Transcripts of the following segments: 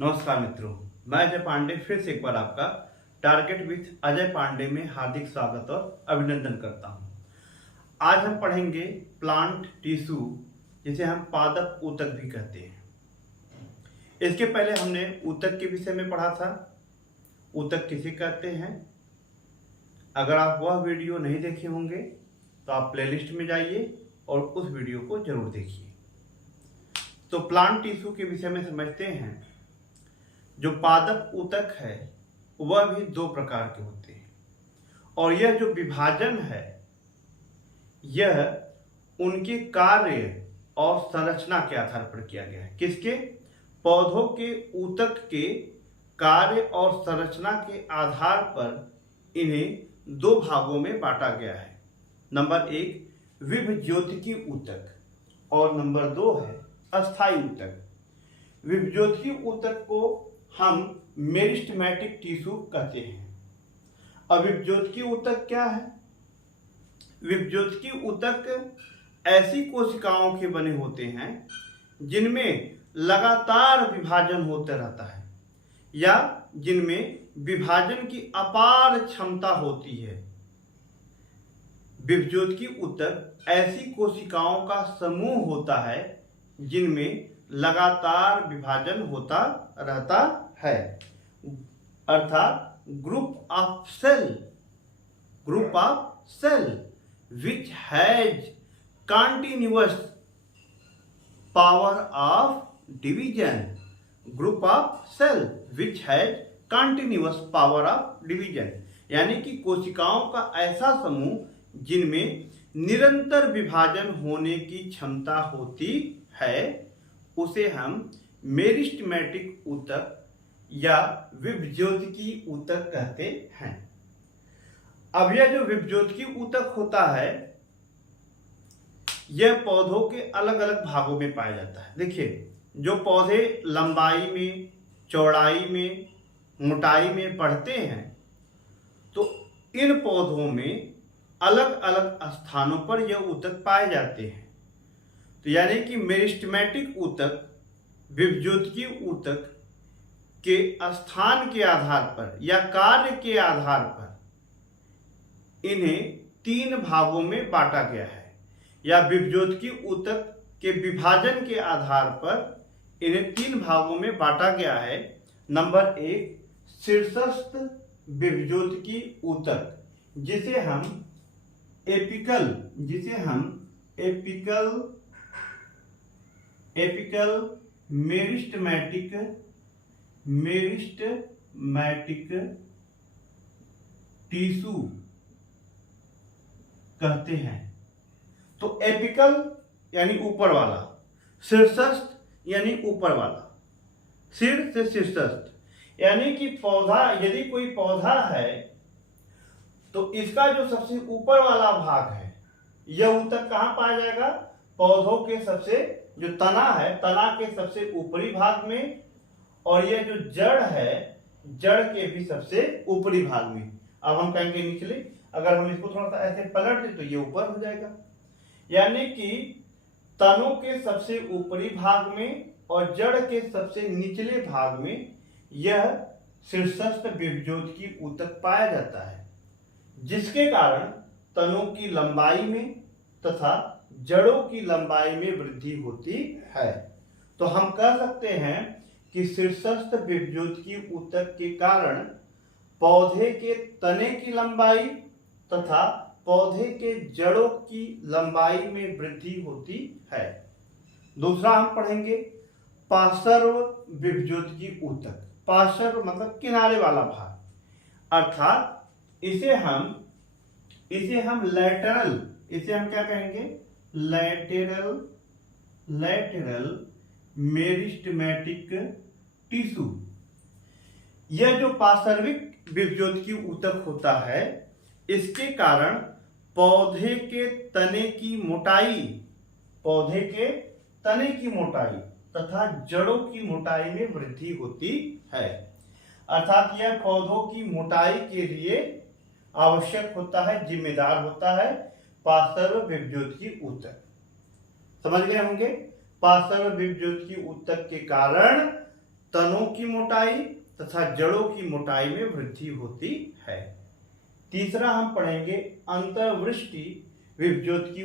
नमस्कार मित्रों, मैं अजय पांडे फिर से एक बार आपका टारगेट विथ अजय पांडे में हार्दिक स्वागत और अभिनंदन करता हूं। आज हम पढ़ेंगे प्लांट टिश्यू, जिसे हम पादप ऊतक भी कहते हैं। इसके पहले हमने ऊतक के विषय में पढ़ा था। ऊतक किसे कहते हैं? अगर आप वह वीडियो नहीं देखे होंगे तो आप प्लेलिस्ट में जाइए और उस वीडियो को जरूर देखिए। तो प्लांट टिश्यू के विषय में समझते हैं। जो पादप ऊतक है वह भी दो प्रकार के होते हैं, और यह जो विभाजन है यह उनके कार्य और संरचना के आधार पर किया गया है। किसके? पौधों के ऊतक के कार्य और संरचना के आधार पर इन्हें दो भागों में बांटा गया है। नंबर 1 विभज्योतिकी ऊतक और नंबर 2 है अस्थायी ऊतक। विभज्योतिकी ऊतक को हम मेरिस्टेमेटिक टिश्यू कहते हैं। अब विभज्योतिकी ऊतक क्या है? विभज्योतिकी ऊतक ऐसी कोशिकाओं के बने होते हैं जिनमें लगातार विभाजन होता रहता है या जिनमें विभाजन की अपार क्षमता होती है। विभज्योतिकी ऊतक ऐसी कोशिकाओं का समूह होता है जिनमें लगातार विभाजन होता रहता है, अर्थात group of cell which has continuous power of division. Group of cell which has continuous power of division, यानी कि कोशिकाओं का ऐसा समूह जिनमें निरंतर विभाजन होने की क्षमता होती है, उसे हम मेरिस्टेमेटिक ऊतक या विभज्योतिकी ऊतक कहते हैं। अब यह जो विभज्योतिकी ऊतक होता है यह पौधों के अलग अलग भागों में पाया जाता है। देखिए, जो पौधे लंबाई में, चौड़ाई में, मोटाई में बढ़ते हैं तो इन पौधों में अलग अलग स्थानों पर यह ऊतक पाए जाते हैं। तो यानी कि मेरिस्टेमेटिक ऊतक विभज्योतिकी ऊतक के स्थान के आधार पर या कार्य के आधार पर इन्हें 3 भागों में बांटा गया है, या विभज्योतिकी ऊतक के विभाजन के आधार पर इन्हें 3 भागों में बांटा गया है। नंबर 1 शीर्षस्थ विभज्योतिकी ऊतक, जिसे हम एपिकल मेरिस्टेमेटिक टिश्यू कहते हैं। तो एपिकल यानी ऊपर वाला, शीर्षस्थ यानी ऊपर वाला, सिर से शीर्षस्थ, यानी कि पौधा, यदि कोई पौधा है तो इसका जो सबसे ऊपर वाला भाग है यह ऊतक कहाँ पाया जाएगा? पौधों के सबसे जो तना है, तना के सबसे ऊपरी भाग में, और यह जो जड़ है, जड़ के भी सबसे ऊपरी भाग में। अब हम कहेंगे निचले, अगर हम इसको थोड़ा सा ऐसे पलट दें तो ये ऊपर हो जाएगा। यानी कि तनों के सबसे ऊपरी भाग में और जड़ के सबसे निचले भाग में यह शीर्षस्थ विभज्योतिकी ऊतक पाया जाता है, जिसके कारण तनों की लंबाई में तथा जड़ों की लंबाई में वृद्धि होती है। तो हम कह सकते हैं कि शीर्षस्थ विभज्योतिकी ऊतक के कारण पौधे के तने की लंबाई तथा पौधे के जड़ों की लंबाई में वृद्धि होती है। दूसरा हम पढ़ेंगे पार्श्व विभज्योतिकी ऊतक। पार्श्व मतलब किनारे वाला भाग, अर्थात इसे हम लैटरल, इसे हम क्या कहेंगे? Lateral meristematic tissue. यह जो पार्श्विक विभज्योतिकी ऊतक होता है, इसके कारण पौधे के तने की मोटाई तथा जड़ों की मोटाई में वृद्धि होती है। अर्थात यह पौधों की मोटाई के लिए आवश्यक होता है, जिम्मेदार होता है पार्श्व विभज्योतिकी ऊतक। समझ गए होंगे? पार्श्व विभज्योतिकी ऊतक के कारण तनों की मोटाई तथा जड़ों की मोटाई में वृद्धि होती है। तीसरा हम पढ़ेंगे अंतर्वृष्टि विभज्योत की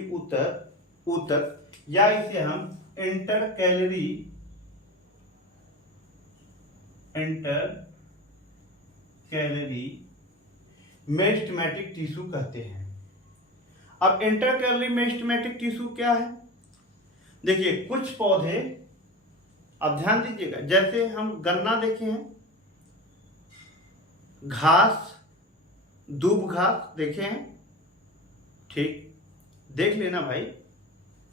ऊतक या इसे हम इंटरकैलरी मेरिस्टेमेटिक टिश्यू कहते हैं। अब इंटरकैलरी मेरिस्टेमेटिक टिश्यू क्या है? देखिए कुछ पौधे, अब ध्यान दीजिएगा, जैसे हम गन्ना देखे हैं, घास, दूब घास देखे हैं, ठीक, देख लेना भाई।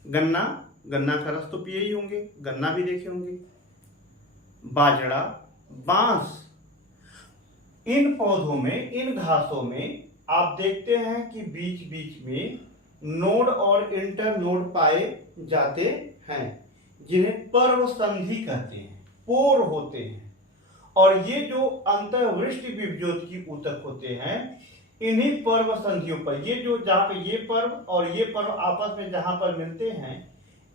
गन्ना का रस तो पिए ही होंगे, गन्ना भी देखे होंगे। बाजरा, बांस, इन पौधों में, इन घासों में आप देखते हैं कि बीच बीच में नोड और इंटर नोड पाए जाते हैं, जिन्हें पर्व संधि कहते हैं, पोर होते हैं। और ये जो अंतर्वृष्टि विभज्योत की ऊतक होते हैं, इन्हीं पर्व संधियों पर, ये जो जहां पे ये पर्व और ये पर्व आपस में जहां पर मिलते हैं,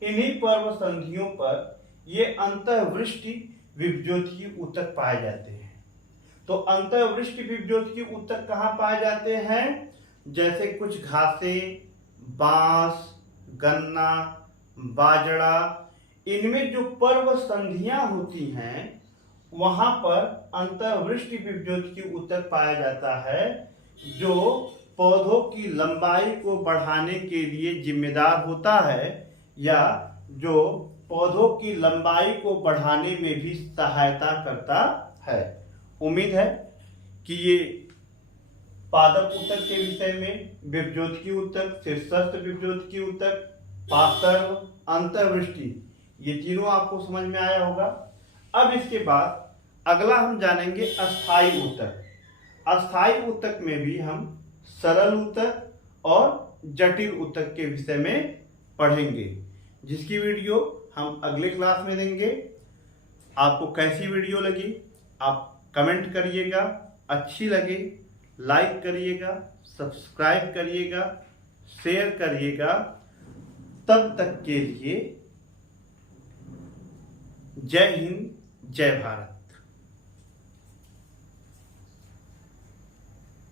इन्हीं पर्व संधियों पर ये अंतर्वृष्टि विभज्योत की ऊतक पाए जाते हैं। तो अंतर्वृष्टि विभज्योत की ऊतक कहां पाए जाते हैं? जैसे कुछ घासें, बांस, गन्ना, बाजरा, इनमें जो पर्व संधियां होती हैं वहां पर अंतर्वृष्टि विभज्योत की ऊतक पाया जाता है, जो पौधों की लंबाई को बढ़ाने के लिए जिम्मेदार होता है या जो पौधों की लंबाई को बढ़ाने में भी सहायता करता है। उम्मीद है कि ये पादप ऊतक के विषय में विभज्योत की ऊतक, शीर्षस्थ विभज्योत की ऊतक, पार्श्व, अंतर्वृष्टि, ये तीनों आपको समझ में आया होगा। अब इसके बाद अगला हम जानेंगे अस्थायी ऊतक। अस्थायी ऊतक में भी हम सरल ऊतक और जटिल ऊतक के विषय में पढ़ेंगे, जिसकी वीडियो हम अगले क्लास में देंगे। आपको कैसी वीडियो लगी आप कमेंट करिएगा, अच्छी लगे लाइक करिएगा, सब्सक्राइब करिएगा, शेयर करिएगा। तब तक के लिए जय हिंद, जय भारत।